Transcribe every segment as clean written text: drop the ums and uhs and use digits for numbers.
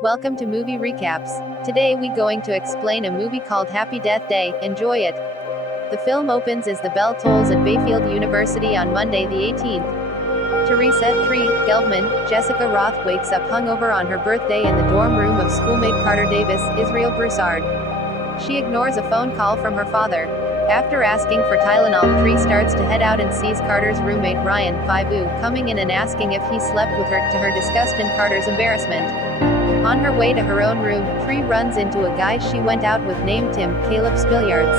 Welcome to Movie Recaps. Today we going to explain a movie called Happy Death Day. Enjoy it. The film opens as the bell tolls at Bayfield University on Monday the 18th. Teresa 3 Gelbman, Jessica Rothe wakes up hungover on her birthday in the dorm room of schoolmate Carter Davis, Israel Broussard. She ignores a phone call from her father. After asking for Tylenol, Tree starts to head out and sees Carter's roommate Ryan 5 coming in and asking if he slept with her, to her disgust and Carter's embarrassment. On her way to her own room, Tree runs into a guy she went out with named Tim, Caleb Spilliards.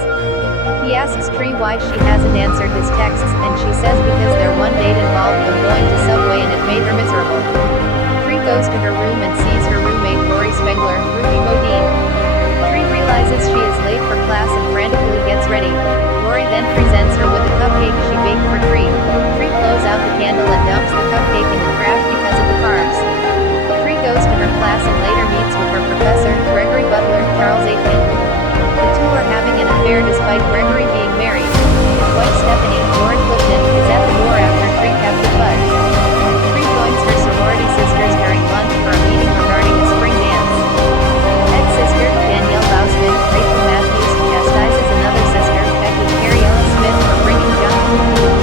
He asks Tree why she hasn't answered his texts, and she says because their one date involved them going to Subway and it made her miserable. Tree goes to her room and sees her roommate Lori Spengler, Ruthie Modine. Tree realizes she is late for class and frantically gets ready. Lori then presents her with a cupcake she baked for Tree. Tree blows out the candle and dumps the cupcake in the trash because of the carbs. Tree goes to her class and later meets with her professor, Gregory Butler, Charles Aitken. The two are having an affair despite Gregory being married. His wife Stephanie, Lori Clifton, is at the door after Tree kept the bud. Tree joins her sorority sisters during lunch for a meeting regarding a spring dance. Head sister, Danielle Bausman, Rachel Matthews, chastises another sister, Becky Carriella Smith, for bringing junk food.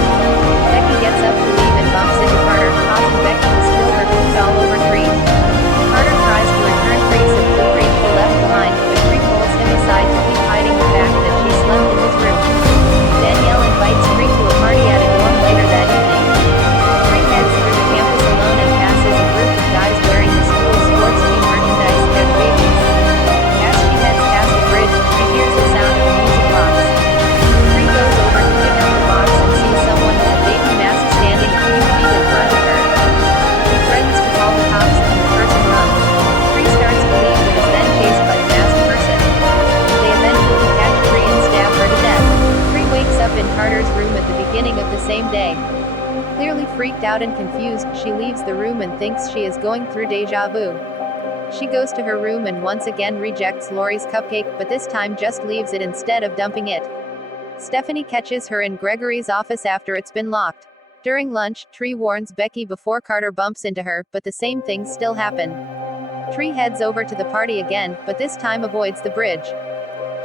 Becky gets up to leave and bumps into Carter, causing Becky to spill her food all over Tree. Carter tries to return Tree's and food she left behind, but Tree pulls him aside to keep hiding the fact that she slept in his room. Danielle invites Tree to a party at a dorm later that evening. Tree heads through the campus alone and passes a group of guys wearing the school's sports team merchandise, their babies. As she heads past the bridge, she hears the sound of a music box. Tree goes over to pick up the box and sees someone with a baby mask standing a few feet in front of her. She threatens to call the cops and the person runs. Tree starts to leave but is then chased by the masked person. They eventually catch Tree and stab her to death. Tree wakes up in Carter's room at the beginning of the same day. Clearly freaked out and confused, she leaves the room and thinks she is going through deja vu. She goes to her room and once again rejects Lori's cupcake, but this time just leaves it instead of dumping it. Stephanie catches her in Gregory's office after it's been locked. During lunch, Tree warns Becky before Carter bumps into her, but the same things still happen. Tree heads over to the party again, but this time avoids the bridge.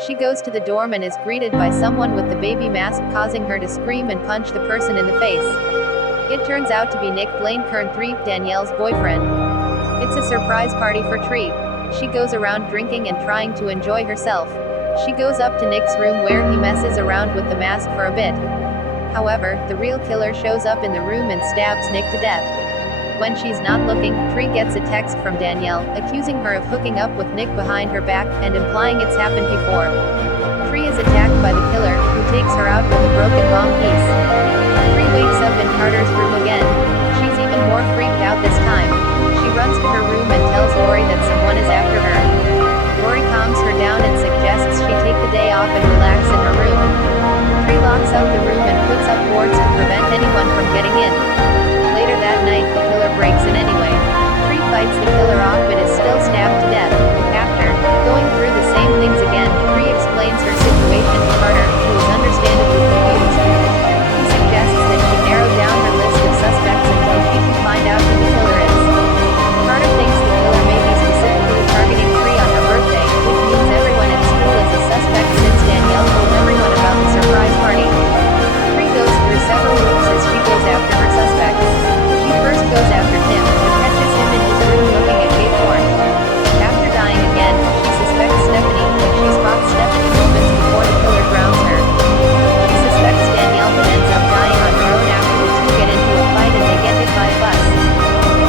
She goes to the dorm and is greeted by someone with the baby mask, causing her to scream and punch the person in the face. It turns out to be Nick Blaine Kern 3, Danielle's boyfriend. It's a surprise party for Tree. She goes around drinking and trying to enjoy herself. She goes up to Nick's room where he messes around with the mask for a bit. However, the real killer shows up in the room and stabs Nick to death. When she's not looking, Tree gets a text from Danielle, accusing her of hooking up with Nick behind her back, and implying it's happened before. Tree is attacked by the killer, who takes her out with a broken bomb piece. Tree wakes up in Carter's room again. She's even more freaked out this time. She runs to her room and tells Lori that someone is after her. Lori calms her down and suggests she take the day off and relax in her room. Tree locks up the room and puts up boards to prevent anyone from getting in. Later that night, the killer breaks in anyway. Tree fights the killer off but is still stabbed to death. After going through the same things again, Tree explains her situation to Carter, who is understandably confused. He suggests that she narrow down her list of suspects until she can find out who the killer is. Carter thinks the killer may be specifically targeting Tree on her birthday, which means everyone at school is a suspect since Danielle told everyone about the surprise party. Tree goes through several moves as she goes after her suspects. She first goes after Tim, but catches him in his room looking at gay porn. After dying again, she suspects Stephanie, but she spots Stephanie moments before the killer drowns her. She suspects Danielle but ends up dying on her own after the two get into a fight and they get hit by a bus.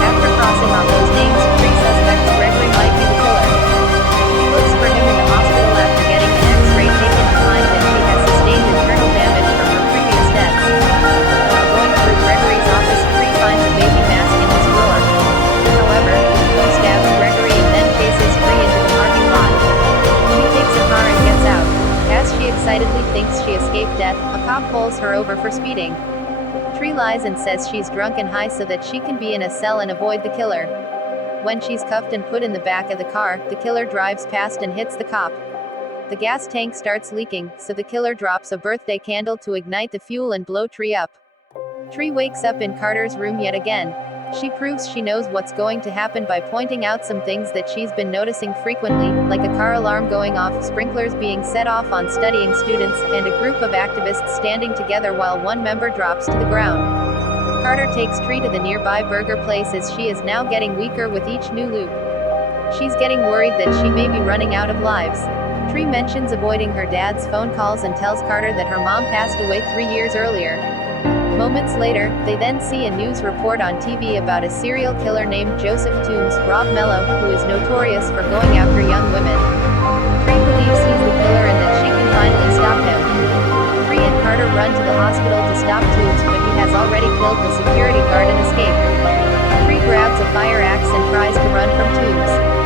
After crossing off those names, Tree suspects Gregory might be the killer. She looks for him in the hospital after getting an X-ray taken to find that she has sustained internal damage from her previous deaths. While going through Gregory's office, Tree finds a baby mask in his drawer. However, he stabs Gregory and then chases Tree into the parking lot. She takes a car and gets out. As she excitedly thinks she escaped death, a cop pulls her over for speeding. Tree lies and says she's drunk and high so that she can be in a cell and avoid the killer. When she's cuffed and put in the back of the car, the killer drives past and hits the cop. The gas tank starts leaking, so the killer drops a birthday candle to ignite the fuel and blow Tree up. Tree wakes up in Carter's room yet again. She proves she knows what's going to happen by pointing out some things that she's been noticing frequently, like a car alarm going off, sprinklers being set off on studying students, and a group of activists standing together while one member drops to the ground. Carter takes Tree to the nearby burger place as she is now getting weaker with each new loop. She's getting worried that she may be running out of lives. Tree mentions avoiding her dad's phone calls and tells Carter that her mom passed away 3 years earlier. Moments later, they then see a news report on TV about a serial killer named Joseph Toombs, Rob Mello, who is notorious for going after young women. Tree believes he's the killer and that she can finally stop him. Tree and Carter run to the hospital to stop Toombs, but he has already killed the security guard and escaped. Tree grabs a fire axe and tries to run from Toombs.